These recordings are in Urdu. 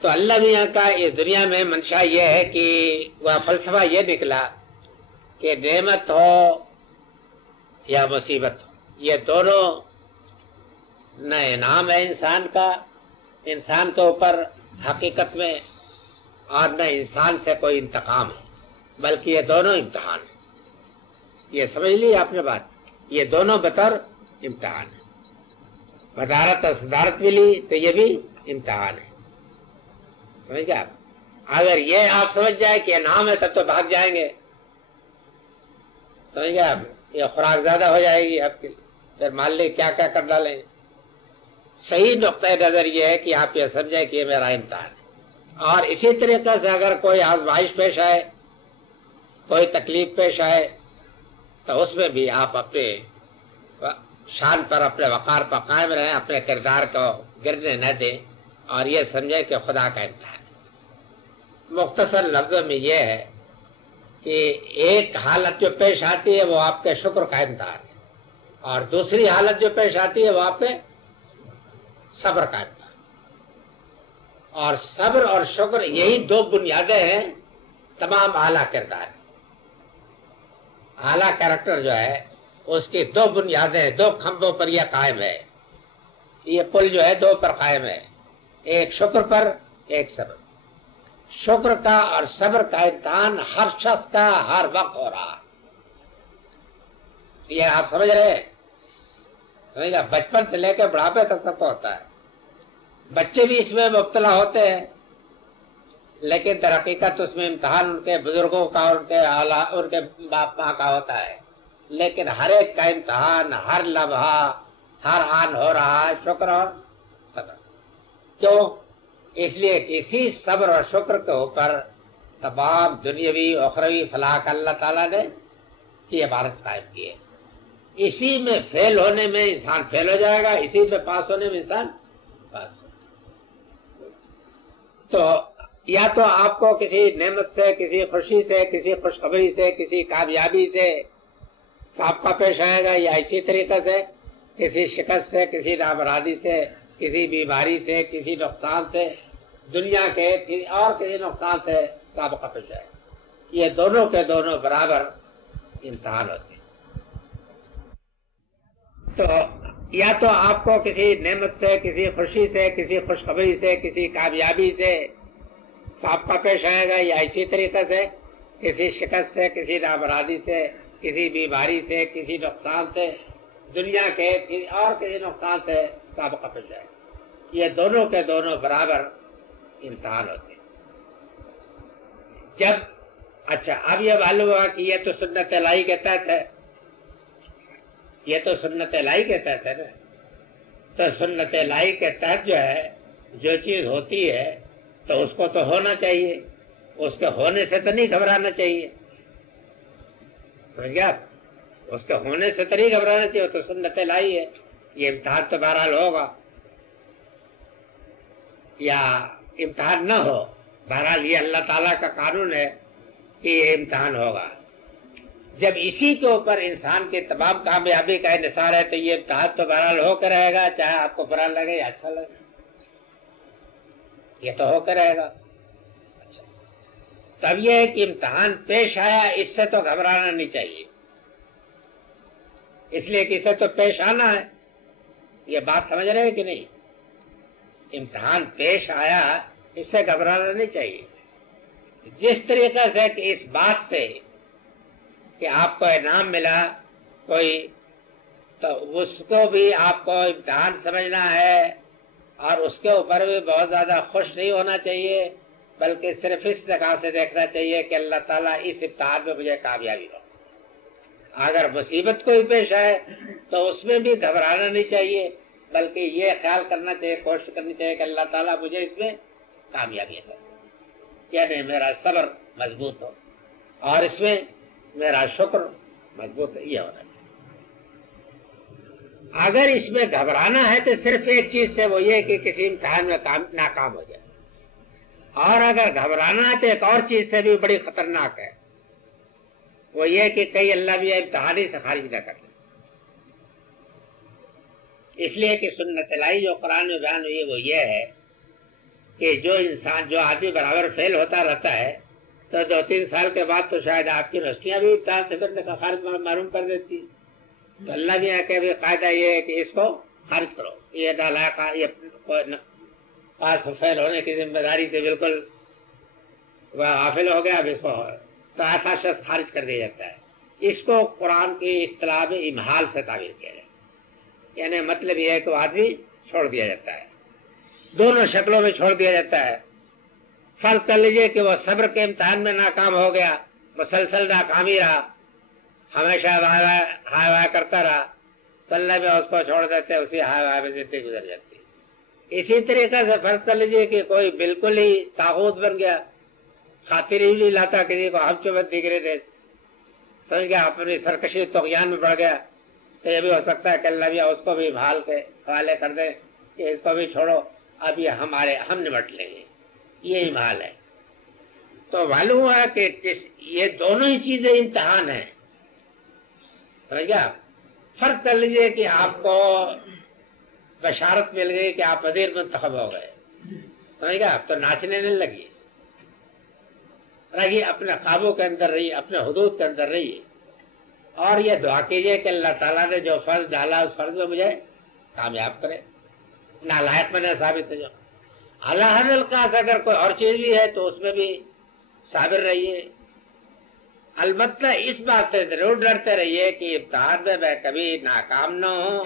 تو اللہ میاں کا اس دنیا میں منشا یہ ہے کہ وہ فلسفہ یہ نکلا کہ نعمت ہو یا مصیبت ہو، یہ دونوں نہ انعام ہے انسان کا، انسان کے اوپر حقیقت میں، اور نہ انسان سے کوئی انتقام ہے، بلکہ یہ دونوں امتحان ہیں۔ یہ سمجھ لی آپ نے بات، یہ دونوں بطور امتحان ہے۔ وزارت اور صدارت ملی تو یہ بھی امتحان ہے، سمجھ گئے آپ؟ اگر یہ آپ سمجھ جائے کہ انعام ہے تب تو بھاگ جائیں گے، سمجھ گئے آپ؟ یہ خوراک زیادہ ہو جائے گی آپ کے لیے، پھر مان لے کیا کیا کر ڈالیں گے۔ صحیح نقطۂ نظر یہ ہے کہ آپ یہ سمجھیں کہ یہ میرا امتحان ہے، اور اسی طریقے سے اگر کوئی آزمائش پیش آئے، کوئی تکلیف پیش آئے، تو اس میں بھی آپ اپنے شان پر، اپنے وقار پر قائم رہیں، اپنے کردار کو گرنے نہ دیں، اور یہ سمجھیں کہ خدا کا امتحان ہے۔ مختصر لفظوں میں یہ ہے کہ ایک حالت جو پیش آتی ہے وہ آپ کے شکر کا امتحان ہے، اور دوسری حالت جو پیش آتی ہے وہ آپ کے صبر کا امتحان ہے۔ اور صبر اور شکر یہی دو بنیادیں ہیں تمام اعلیٰ کردار۔ اعلیٰ کریکٹر جو ہے اس کی دو بنیادیں، دو کھمبوں پر یہ قائم ہے، یہ پل جو ہے دو پر قائم ہے، ایک شکر پر، ایک صبر۔ شکر کا اور صبر کا امتحان ہر شخص کا ہر وقت ہو رہا ہے، یہ آپ سمجھ رہے ہیں؟ سمجھ گا؟ بچپن سے لے کے بڑھاپے تک سب ہوتا ہے، بچے بھی اس میں مبتلا ہوتے ہیں، لیکن در حقیقت اس میں امتحان ان کے بزرگوں کا، ان کے باپ ماں کا ہوتا ہے، لیکن ہر ایک کا امتحان ہر لمحہ ہر آن ہو رہا ہے شکر اور صبر۔ کیوں؟ اس لیے کہ اسی صبر اور شکر کے اوپر تمام دنیاوی اخروی فلاح کا اللہ تعالیٰ نے کی عبارت قائم کی ہے۔ اسی میں فیل ہونے میں انسان فیل ہو جائے گا، اسی میں پاس ہونے میں انسان پاس ہو۔ تو یا تو آپ کو کسی نعمت سے، کسی خوشی سے، کسی خوشخبری سے، کسی کامیابی سے سابقہ پیش آئے گا، یا اسی طریقے سے کسی شکست سے، کسی نامرادی سے، کسی بیماری سے، کسی نقصان سے، دنیا کے اور کسی نقصان سے سابقہ پیش آئے گا۔ یہ دونوں کے دونوں برابر امتحان ہوتے ہیں۔ تو یا تو آپ کو کسی نعمت سے، کسی خوشی سے، کسی خوشخبری سے، کسی کامیابی سے سابقہ پیش آئے گا، یا اسی طریقے سے کسی شکست سے، کسی نامرادی سے، کسی بیماری سے، کسی نقصان سے، دنیا کے اور کسی نقصان سے سابقہ پیش آئے گا۔ یہ دونوں کے دونوں برابر امتحان ہوتے ہیں۔ جب اچھا اب یہ معلوم ہوا کہ یہ تو سنت الہی کے تحت ہے، یہ تو سنت الہی کے تحت ہے نا، تو سنت الہی کے تحت جو ہے جو چیز ہوتی ہے تو اس کو تو ہونا چاہیے، اس کے ہونے سے تو نہیں گھبرانا چاہیے، سمجھ گئے آپ؟ اس کے ہونے سے تو نہیں گھبرانا چاہیے، تو سنت الہی ہے، یہ امتحان تو بہرحال ہوگا، یا امتحان نہ ہو، بہرحال یہ اللہ تعالیٰ کا قانون ہے کہ یہ امتحان ہوگا۔ جب اسی کے اوپر انسان کے تمام کامیابی کا انحصار ہے تو یہ امتحان تو بہرحال ہو کے رہے گا، چاہے آپ کو برا لگے یا اچھا لگے، یہ تو ہو کے رہے گا۔ اچھا، تب یہ ہے کہ امتحان پیش آیا، اس سے تو گھبرانا نہیں چاہیے، اس لیے کہ اسے تو پیش آنا ہے، یہ بات سمجھ رہے ہیں کہ نہیں؟ امتحان پیش آیا، اس سے گھبرانا نہیں چاہیے۔ جس طریقے سے کہ اس بات سے کہ آپ کو انعام ملا کوئی، تو اس کو بھی آپ کو امتحان سمجھنا ہے، اور اس کے اوپر بھی بہت زیادہ خوش نہیں ہونا چاہیے، بلکہ صرف اس طرح سے دیکھنا چاہیے کہ اللہ تعالیٰ اس امتحان میں مجھے کامیابی ہو۔ اگر مصیبت کوئی پیش آئے تو اس میں بھی گھبرانا نہیں چاہیے، بلکہ یہ خیال کرنا چاہیے، کوشش کرنی چاہیے کہ اللہ تعالیٰ مجھے اس میں کامیابی دے، یعنی میرا صبر مضبوط ہو، اور اس میں میرا شکر مضبوط ہے، یہ ہونا چاہیے۔ اگر اس میں گھبرانا ہے تو صرف ایک چیز سے، وہ یہ کہ کسی امتحان میں ناکام ہو جائے، اور اگر گھبرانا ہے تو ایک اور چیز سے بھی بڑی خطرناک ہے، وہ یہ کہ کئی اللہ بھی امتحانی سے خارج نہ کر لے۔ اس لیے کہ سنت الہی جو قرآن میں بیان ہوئی ہے وہ یہ ہے کہ جو آدمی برابر فیل ہوتا رہتا ہے تو 2-3 سال کے بعد تو شاید آپ کی یونیورسٹیاں بھی کرنے کا خارج معلوم کر دیتی. تو اللہ بھی کہ قاعدہ یہ ہے کہ اس کو خارج کرو، یہ نالائق، یہ پاس فیل ہونے کی ذمہ داری سے بالکل غافل ہو گیا، اب اس کو تو ایسا شخص خارج کر دیا جاتا ہے. اس کو قرآن کی اصطلاح میں امحال سے تعبیر کیا جائے، یعنی مطلب یہ ہے کہ وہ آدمی چھوڑ دیا جاتا ہے، دونوں شکلوں میں چھوڑ دیا جاتا ہے. فرض کر لیجئے کہ وہ صبر کے امتحان میں ناکام ہو گیا، مسلسل ناکامی رہا، ہمیشہ ہائے وائے کرتا رہا، تو اللہ میں اس کو چھوڑ دیتے، اسی ہائے وائے میں زندگی گزر جاتی. اسی طریقے سے فرض کر لیجئے کہ کوئی بالکل ہی طاغوت بن گیا، خاطر ہی نہیں لاتا کسی کو، ہم چوبت دگرے تھے، سمجھ گیا اپنی سرکشی طغیان میں بڑھ گیا، تو یہ بھی ہو سکتا ہے کہ اللہ بھی اس کو بھی بھال کے حوالے کر دے کہ اس کو بھی چھوڑو، اب یہ ہم نمٹ لیں گے. یہ امحال ہے. تو معلوم ہوا کہ یہ دونوں ہی چیزیں امتحان ہیں. سمجھ گیا؟ فرض کر لیجئے کہ آپ کو بشارت مل گئی کہ آپ وزیر منتخب ہو گئے، سمجھ گیا؟ آپ تو ناچنے نہیں لگی، اپنے قابو کے اندر رہیے، اپنے حدود کے اندر رہیے، اور یہ دعا کیجئے کہ اللہ تعالیٰ نے جو فرض ڈالا اس فرض میں مجھے کامیاب کرے، نالائق میں نہ ثابت ہو جاؤ. اللہ القاص اگر کوئی اور چیز بھی ہے تو اس میں بھی صابر رہیے. البتہ اس بات سے ضرور ڈرتے رہیے کہ امتحان میں کبھی ناکام نہ ہوں،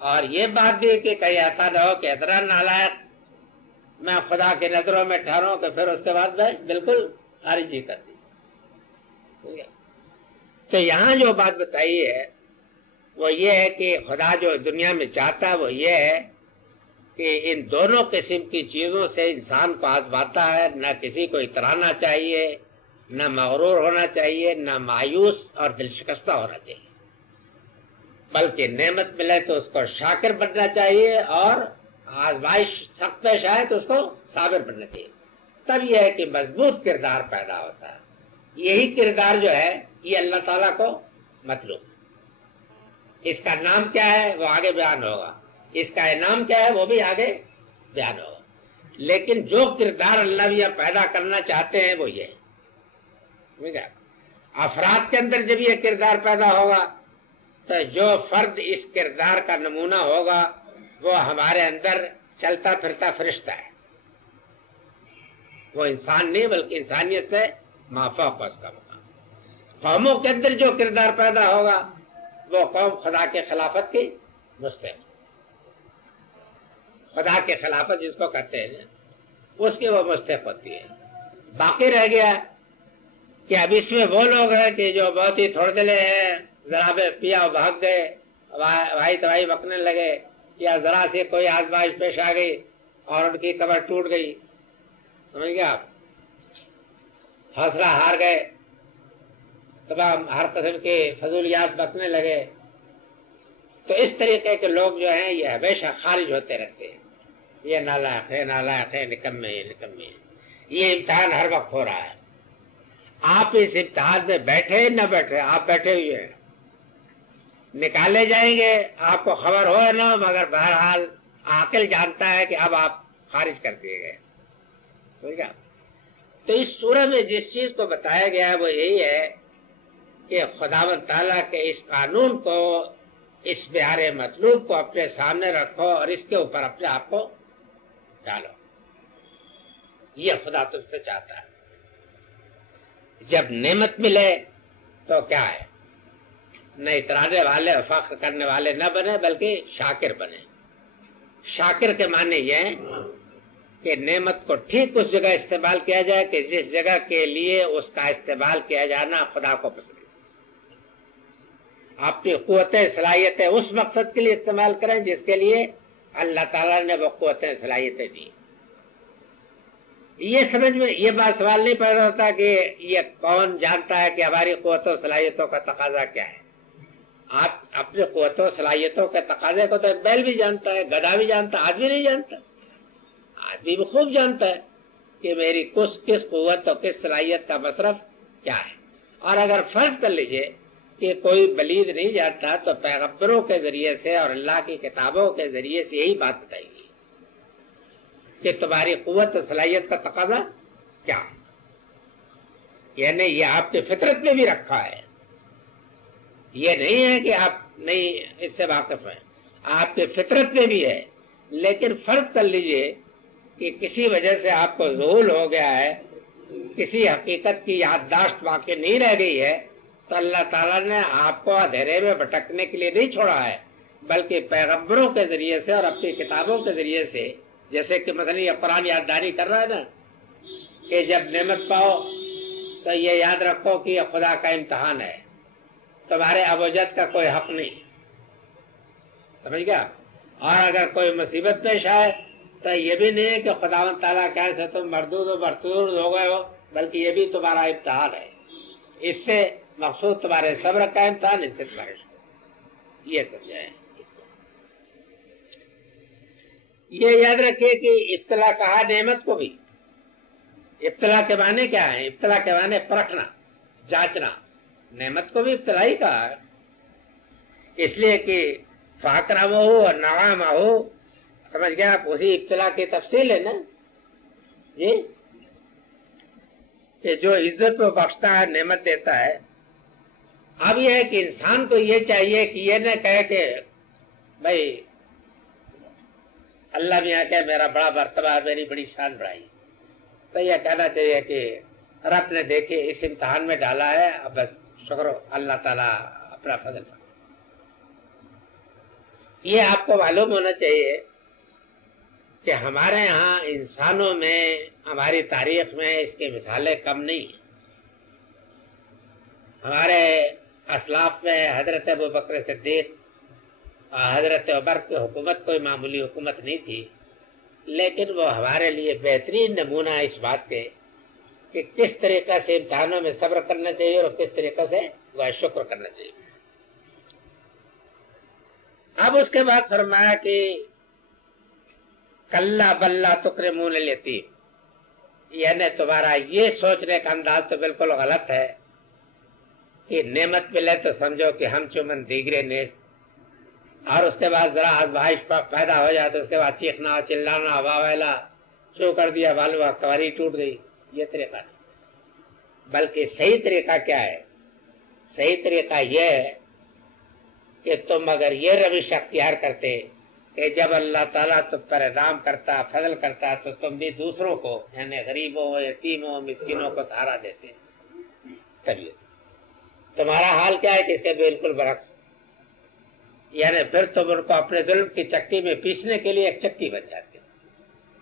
اور یہ بات بھی کہ کہیں ایسا نہ ہو کہ اتنا نالائق میں خدا کی نظروں میں ٹھہروں کہ پھر اس کے بعد میں بالکل خارج ہی کر دی. تو یہاں جو بات بتائی ہے وہ یہ ہے کہ خدا جو دنیا میں چاہتا ہے وہ یہ ہے کہ ان دونوں قسم کی چیزوں سے انسان کو آزماتا ہے. نہ کسی کو اترانا چاہیے، نہ مغرور ہونا چاہیے، نہ مایوس اور دل شکستہ ہونا چاہیے، بلکہ نعمت ملے تو اس کو شاکر بننا چاہیے، اور آزمائش سخت پیش آئے تو اس کو صابر بننا چاہیے. تب یہ ہے کہ مضبوط کردار پیدا ہوتا ہے. یہی کردار جو ہے یہ اللہ تعالیٰ کو مطلوب. اس کا نام کیا ہے وہ آگے بیان ہوگا، اس کا انعام کیا ہے وہ بھی آگے بیان ہوگا. لیکن جو کردار اللہ بھی پیدا کرنا چاہتے ہیں وہ یہ ہے. افراد کے اندر جب یہ کردار پیدا ہوگا تو جو فرد اس کردار کا نمونہ ہوگا وہ ہمارے اندر چلتا پھرتا فرشتہ ہے. وہ انسان نہیں بلکہ انسانیت سے مافوق اس کا مقام. قوموں کے اندر جو کردار پیدا ہوگا وہ قوم خدا کے خلافت کی مستحق، خدا کے خلافت جس کو کہتے ہیں اس کی وہ مستحق ہوتی ہے. باقی رہ گیا کہ اب اس میں وہ لوگ ہیں کہ جو بہت ہی تھوڑے دلے ہیں، ذرا پیا اور بھاگ گئے، بھائی تباہی بکنے لگے، یا ذرا سے کوئی آزمائش پیش آ گئی اور ان کی کمر ٹوٹ گئی، سمجھ گئے آپ، حوصلہ ہار گئے، تمام ہر قسم کے فضولیات بکنے لگے. تو اس طریقے کے لوگ جو ہیں یہ ہمیشہ خارج ہوتے رہتے ہیں. یہ نالائق ہے، نالائق ہے، نکمے ہیں، نکمے ہیں. یہ امتحان ہر وقت ہو رہا ہے. آپ اس امتحان میں بیٹھے نہ بیٹھے، آپ بیٹھے ہوئے ہیں، نکالے جائیں گے، آپ کو خبر ہو یا نہ ہو، مگر بہرحال عاقل جانتا ہے کہ اب آپ خارج کر دیے گئے. سمجھ گیا؟ تو اس سورہ میں جس چیز کو بتایا گیا ہے وہ یہی ہے کہ خداوند تعالیٰ کے اس قانون کو، اس بہار مطلوب کو اپنے سامنے رکھو اور اس کے اوپر اپنے آپ کو ڈالو. یہ خدا تم سے چاہتا ہے. جب نعمت ملے تو کیا ہے، نہ اترانے والے اور فخر کرنے والے نہ بنے بلکہ شاکر بنے. شاکر کے معنی یہ ہے کہ نعمت کو ٹھیک اس جگہ استعمال کیا جائے کہ جس جگہ کے لیے اس کا استعمال کیا جانا خدا کو پسند ہے. اپنی قوتیں صلاحیتیں اس مقصد کے لیے استعمال کریں جس کے لیے اللہ تعالیٰ نے وہ قوتیں صلاحیتیں دی. یہ سمجھ میں یہ بات سوال نہیں پیدا ہوتا کہ یہ کون جانتا ہے کہ ہماری قوتوں صلاحیتوں کا تقاضا کیا ہے. آپ اپنی قوتوں صلاحیتوں کے تقاضے کو تو بیل بھی جانتا ہے، گدھا بھی جانتا ہے، آدمی نہیں جانتا. آدمی بھی خوب جانتا ہے کہ میری کس قوت اور کس صلاحیت کا مصرف کیا ہے. اور اگر فرض کر لیجئے کہ کوئی بلید نہیں جانتا تو پیغمبروں کے ذریعے سے اور اللہ کی کتابوں کے ذریعے سے یہی بات بتائی گئی. کہ تمہاری قوت و صلاحیت کا تقاضا کیا ہے، یعنی یہ آپ کی فطرت میں بھی رکھا ہے، یہ نہیں ہے کہ آپ نہیں اس سے واقف ہیں، آپ کے فطرت میں بھی ہے، لیکن فرض کر لیجئے کہ کسی وجہ سے آپ کو ذہول ہو گیا ہے، کسی حقیقت کی یادداشت واقع نہیں رہ گئی ہے، تو اللہ تعالیٰ نے آپ کو اندھیرے میں بھٹکنے کے لیے نہیں چھوڑا ہے، بلکہ پیغمبروں کے ذریعے سے اور اپنی کتابوں کے ذریعے سے، جیسے کہ مثلا یہ قرآن یادداری کر رہا ہے نا کہ جب نعمت پاؤ تو یہ یاد رکھو کہ یہ خدا کا امتحان ہے، تمہارے ابوجد کا کوئی حق نہیں، سمجھ گیا؟ اور اگر کوئی مصیبت پیش آئے تو یہ بھی نہیں ہے کہ خداوند تعالیٰ کیسے تم مردود و برطرد ہو گئے ہو، بلکہ یہ بھی تمہارا امتحان ہے، اس سے مقصود تمہارے صبر کا امتحان، اس سے تمہارے شکر، یہ سمجھائیں۔ یہ یاد رکھیے کہ ابتلا کہا نعمت کو بھی، ابتلا کے معنی کیا ہے؟ ابتلا کے معنی پرکھنا، جانچنا، نعمت کو بھی ابتلا ہی کہا ہے، اس لیے کہ فاکرم ہو اور نعام ہو، سمجھ گیا آپ؟ اسی ابتلا کی تفصیل ہے نا جی، کہ جو عزت کو بخشتا ہے نعمت دیتا ہے۔ اب یہ ہے کہ انسان کو یہ چاہیے کہ یہ نہ کہے کہ بھائی اللہ میاں کہ میرا بڑا مرتبہ ہے، میری بڑی شان بڑھائی، تو یہ کہنا چاہیے کہ رب نے دیکھے اس امتحان میں ڈالا ہے، اب بس شکر اللہ تعالیٰ اپنا فضل۔ یہ آپ کو معلوم ہونا چاہیے کہ ہمارے ہاں انسانوں میں، ہماری تاریخ میں اس کی مثالیں کم نہیں ہیں۔ ہمارے اسلاف میں حضرت ابوبکر صدیق اور حضرت عمر کی حکومت کوئی معمولی حکومت نہیں تھی، لیکن وہ ہمارے لیے بہترین نمونہ ہے اس بات کے کہ کس طریقے سے امتحانوں میں صبر کرنا چاہیے اور کس طریقے سے وہ شکر کرنا چاہیے۔ اب اس کے بعد فرمایا کہ کلا بلا تکرمون الیتیم، یعنی تمہارا یہ سوچنے کا انداز تو بالکل غلط ہے کہ نعمت ملے تو سمجھو کہ ہم چمن دیگرے نیست، اور اس کے بعد ذرا آزمائش پیدا ہو جائے تو اس کے بعد چیخنا چلانا واویلا شروع کر دیا، بالوا کواری ٹوٹ گئی، یہ طریقہ نہیں، بلکہ صحیح طریقہ کیا ہے؟ صحیح طریقہ یہ ہے کہ تم اگر یہ روش اختیار کرتے کہ جب اللہ تعالیٰ تم پر انعام کرتا، فضل کرتا، تو تم بھی دوسروں کو یعنی غریبوں، یتیموں، مسکینوں کو سہارا دیتے، طبیعت تمہارا حال کیا ہے کہ اس کے بالکل برعکس، یعنی پھر تم ان کو اپنے ظلم کی چکی میں پیسنے کے لیے ایک چکی بن جاتے،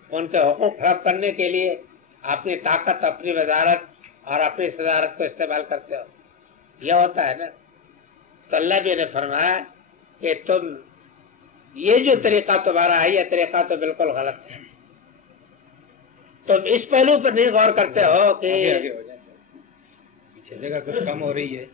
ان کے حقوق حرف کرنے کے لیے اپنی طاقت، اپنی وزارت اور اپنی صدارت کو استعمال کرتے ہو، یہ ہوتا ہے نا۔ تو اللہ بھی نے فرمایا کہ تم یہ جو طریقہ تمہارا ہے یہ طریقہ تو بالکل غلط ہے، تم اس پہلو پر نہیں غور کرتے ہو کہ پیچھے جگہ کچھ کم ہو رہی ہے۔